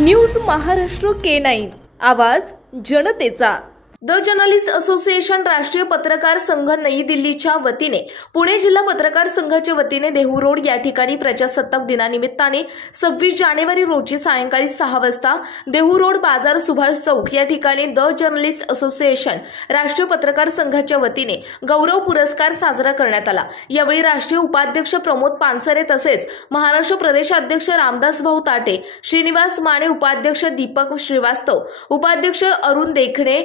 News Maharashtra K9 आवाज जनतेचा। The journalist association राष्ट्रीय पत्रकार संघ नई दिल्लीच्या वतीने पुणे जिल्हा पत्रकार संघाच्या वतीने देहू रोड या ठिकाणी प्रजासत्ताक दिनानिमित्ताने 26 जानेवारी रोजी सायंकाळी 6 वाजता देहू रोड बाजार सुभाष चौक या ठिकाणी द जर्नलिस्ट असोसिएशन राष्ट्रीय पत्रकार संघाच्या वतीने गौरव पुरस्कार साजरा करण्यात आला। यावेळी राष्ट्रीय उपाध्यक्ष प्रमोद पानसरे तसेच महाराष्ट्र प्रदेशाध्यक्ष रामदास भाऊ ताटे, श्रीनिवास माने, उपाध्यक्ष दीपक श्रीवास्तव, उपाध्यक्ष अरुण देखणे,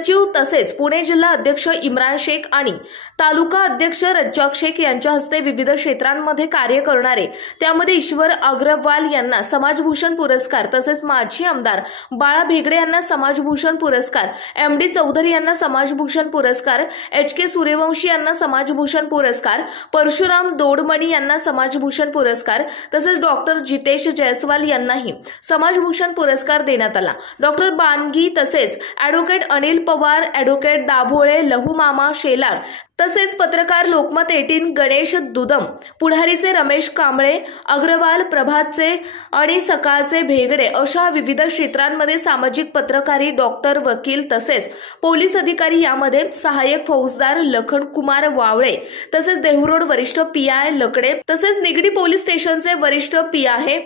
सचिव तसेच पुणे जिल्हा अध्यक्ष इम्रान शेख आणि तालुका अध्यक्ष रज्जाक शेख यांच्या हस्ते विविध क्षेत्रांमध्ये कार्य करणारे त्यामध्ये ईश्वर अग्रवाल यांना समाजभूषण पुरस्कार तसेच माजी आमदार बाळा भेगडे यांना समाजभूषण पुरस्कार, MD चौधरी यांना समाजभूषण पुरस्कार, HK सूर्यवंशी यांना समाजभूषण पुरस्कार, परशुराम दोडमणी यांना समाजभूषण पुरस्कार तसेच डॉक्टर जितेश जयस्वाल यांनाही समाजभूषण पुरस्कार देण्यात आला। डॉक्टर बानगी तसेच ॲडव्होकेट अनिल पवार, ॲडव्होकेट दाभोळे, लहूमामा शेलार तसेच पत्रकार लोकमत 18 गणेश दुदम, पुढारीचे रमेश कांबळे, अग्रवाल, प्रभातचे आणि सकाळचे भेगडे अशा विविध क्षेत्रांमध्ये सामाजिक पत्रकारी, डॉक्टर, वकील तसेच पोलीस अधिकारी यामध्ये सहाय्यक फौजदार लखन कुमार वावळे तसेच देहू रोड वरिष्ठ PI लकडे तसेच निगडी पोलीस स्टेशनचे वरिष्ठ PI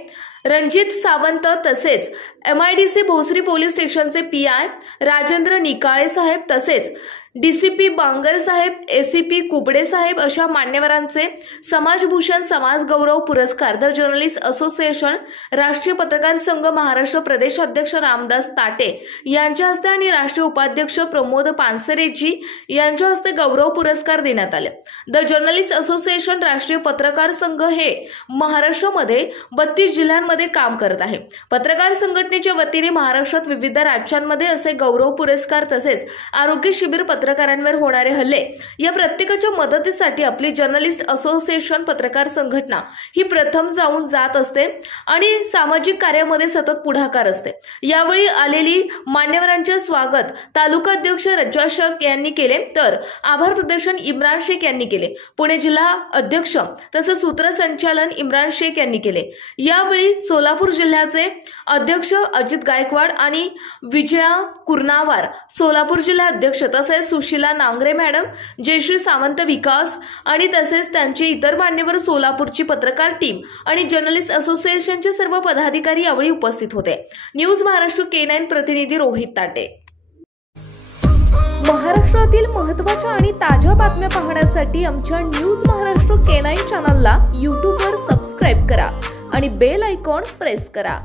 रणजित सावंत तसेच MIDC भोसरी पोलीस स्टेशनचे PI राजेंद्र निकाळे साहेब तसेच DCP बांगर साहेब, ACP कुबडे साहेब अशा मान्यवरांचे समाजभूषण समाज गौरव पुरस्कार द जर्नलिस्ट असोसिएशन राष्ट्रीय पत्रकार संघ महाराष्ट्र प्रदेश अध्यक्ष रामदास ताटे यांच्या हस्ते आणि राष्ट्रीय उपाध्यक्ष प्रमोद पानसरेजी यांच्या हस्ते गौरव पुरस्कार देण्यात आले। द जर्नलिस्ट असोसिएशन राष्ट्रीय पत्रकार संघ हे महाराष्ट्रामध्ये 32 जिल्ह्यांमध्ये काम करत आहे। पत्रकार संघटनेच्या वतीने महाराष्ट्रात विविध राज्यांमध्ये असे गौरव पुरस्कार तसेच आरोग्य शिबिर पत्रकारांवर होणारे हल्ले या प्रत्येकाच्या मदतीसाठी आपली जर्नलिस्ट असोसिएशन पत्रकार संघटना ही प्रथम जात असते आणि सामाजिक कार्यामध्ये सतत पुढाकार असते। यावेळी आलेली मान्यवरांचे स्वागत तालुका अध्यक्ष रज्जाक शेख यांनी केले तर आभार प्रदर्शन इम्रान शेख यांनी केले। पुणे जिल्हा अध्यक्ष तसेच सूत्रसंचालन इम्रान शेख यांनी केले। यावेळी सोलापूर जिल्ह्याचे अध्यक्ष अजित गायकवाड आणि विजया कुर्नावार, सोलापूर जिल्हा अध्यक्ष तसेच सुशीला नांगरे मॅडम, जयश्री सावंत विकास आणि तसेच त्यांचे इतर मान्यवर, सोलापूरची पत्रकार टीम आणि जर्नलिस्ट असोसिएशनचे सर्व पदाधिकारी यावेळी उपस्थित होते। न्यूज महाराष्ट्र K9 प्रतिनिधी रोहित ताटे। महाराष्ट्रातील महत्त्वाच्या आणि ताज्या बातम्या पाहण्यासाठी आमच्या न्यूज महाराष्ट्र K9 चॅनलला YouTube वर सबस्क्राइब करा आणि बेल आयकॉन प्रेस करा।